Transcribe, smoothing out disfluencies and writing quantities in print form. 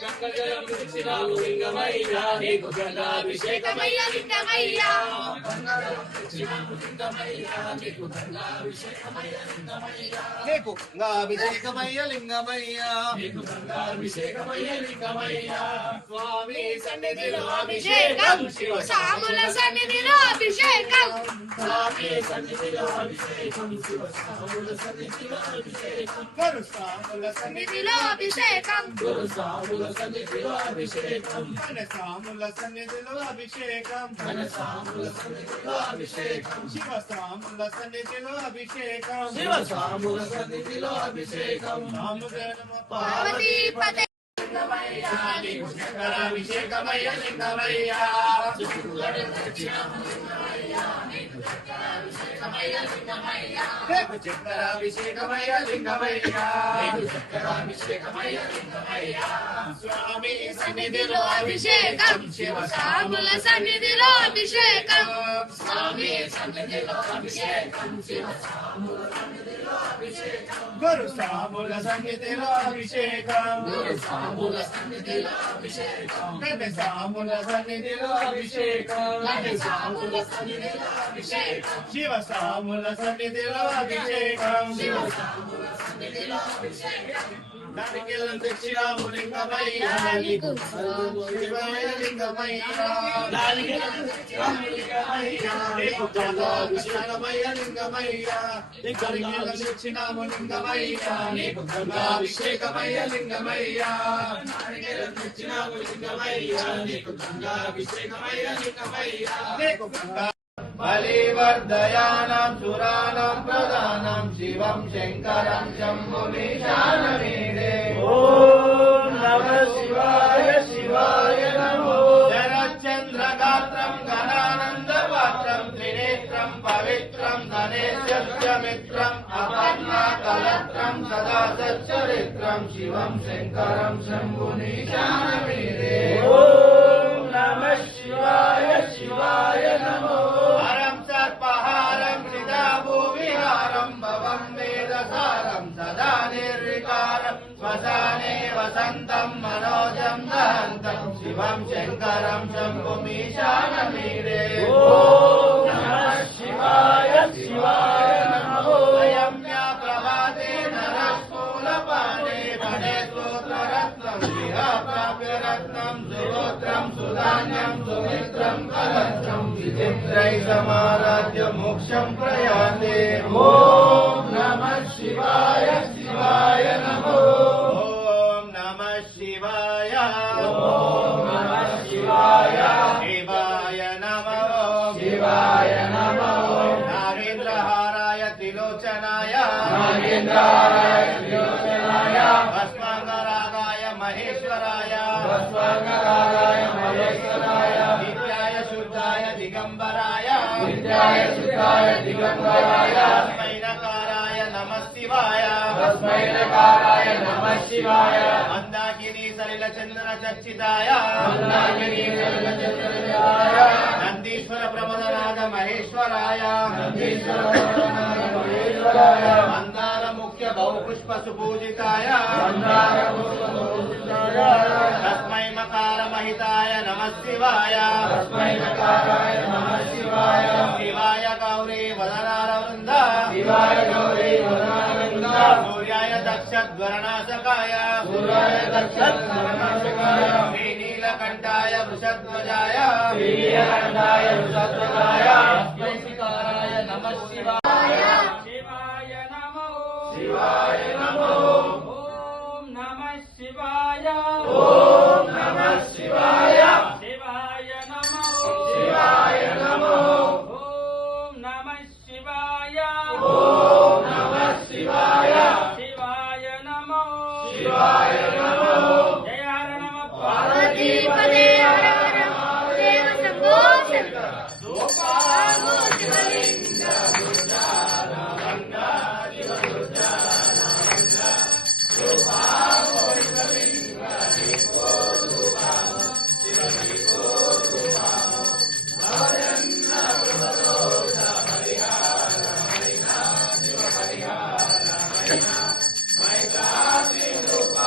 గంగజలం తెచ్చినాము లింగమయ్యా నీకు గంగాభిషేకమయ్య లింగమయ్యా నీకు గంగాభిషేకమయ్య లింగమయ్యా స్వామి సన్నిధిలో అభిషేకం శివ సాముల సన్నిధిలో అభిషేకం స్వామి సన్నిధిలో అభిషేకం శివ సాముల సన్నిధిలో అభిషేకం గురు సాముల సన్నిధిలో అభిషేకం గురు సాముల సన్నిధిలో అభిషేకం మన సాముల సన్నిధిలో అభిషేకం మన సాముల సన్నిధిలో అభిషేకం శివ సాముల సన్నిధిలో అభిషేకం శివ సాముల సన్నిధిలో అభిషేకం పార్వతీ పదే లింగమయ్యా నీకు చక్రాభిషేకమయ్య లింగమయ్యా చక్రాభిషేకమయ్య లింగమయ్యా స్వామి సన్నిధిలో అభిషేకం శివ సాముల సన్నిధిలో అభిషేకం స్వామి సన్నిధిలో అభిషేకం శివ సాముల సన్నిధిలో అభిషేకం గురు సాముల సన్నిధిలో అభిషేకం గురు సాముల సన్నిధిలో అభిషేకం గణ సాముల సన్నిధిలో అభిషేకం గణ సాముల సన్నిధిలో అభిషేకం శివ సాముల సన్నిధిలో అభిషేకం శివ సాముల సన్నిధిలో అభిషేకం నారికేళం తెచ్చినాము లింగమయ్యా నీకు లింగమయ్యా నారికేళం తెచ్చినాము లింగమయ్యా నీకు గంగాభిషేకమయ్య లింగమయ్యా నారికేళం తెచ్చినాము లింగమయ్యా నీకు గంగాభిషేకమయ్య లింగమయ్యా నారికేళం తెచ్చినాము లింగమయ్యా నీకు గంగాభిషేకమయ్య లింగమయ్యా నీకు బలివర్ధయానాం సురానాం ప్రధానం శివం శంకరం శంభుమీశానమీడే ఓం నమః శివాయ శివాయ నమో జనచంద్రగాత్రం గణానందపాత్రం త్రినేత్రం పవిత్రం ధనేశ్చ మిత్రం అపర్ణాకలత్రం సదా సచ్చరిత్రం శివం శంకరం శంభుమీశానమీడే ఓం నమః శివాయ శివాయ నమో సదా నిర్వికారం శ్మశానే వసంతం మనోజం దహంతం శివం శంకరం శంభుమీశానమీడే ఓం నమః శివాయ శివాయ నమో యమ్యా ప్రభాతే నరస్ఫూలపానే పడే స్తోత్రరత్నం విహాప్రాప్య రత్నం సుగోత్రం సుధాన్యం సుమిత్రం కలత్రం విచిత్రై సమారాధ్య మోక్షం ప్రయాతే ఓం నమః శివాయ శివాయ నమో ఓం నమః శివాయ ఓం నమః శివాయ శివాయ నమో శివాయ నమో నాగేంద్రహారాయ త్రిలోచనాయ నాగేంద్రహారాయ త్రిలోచనాయ భస్మాంగరాగాయ మహేశ్వరాయ భస్మాంగరాగాయ మహేశ్వరాయ నిత్యాయ శుద్ధాయ దిగంబరాయ నిత్యాయ శుద్ధాయ దిగంబరాయ తస్మైనకారాయ నమః శివాయ మందాకినీ సలిల చందన చర్చితాయ మందాకినీ సలిల చందన చర్చితాయ నందీశ్వర ప్రమదనాథ మహేశ్వరాయ నందీశ్వర ప్రమదనాథ మహేశ్వరాయ మందార ముఖ్య బహుపుష్ప సుపూజితాయ మందార ముఖ్య బహుపుష్పాయ తస్మై మకార మహితాయ నమః శివాయ తస్మైనకారాయ నమః శివాయ శివాయ గౌరీ వదనార వృంద శివాయ గౌరీ వదనార సూర్యాయ దక్షద్వరణాశకాయ సూర్యాయ దక్షద్వరణాశకాయ శ్రీనీలకంఠాయ వృషధ్వజాయ శ్రీనీలకంఠాయ వృషధ్వజాయ అస్మైకారాయ నమః శివాయ శివాయ నమో శివాయ నమో ఓం నమః శివాయ ఓం నమః శివాయ శివాయ నమో శివాయ నమో ఓం నమః శివాయ ఓం నమః శివాయ శివాయ నమో శివాయ నమో జయ హర నమ పార్వతీ పదే హర హర దేవ శంభో శంకర దోపామో శివలింగ దుర్జాన గంగా శివ దుర్జాన గంగా దోపామో శివలింగ దీపో దోపామో శివ దీపో దోపామో భవజన్న ప్రభదోష పరిహార హరినా శివ పరిహార హరినా మైత్రాత్రి రూపా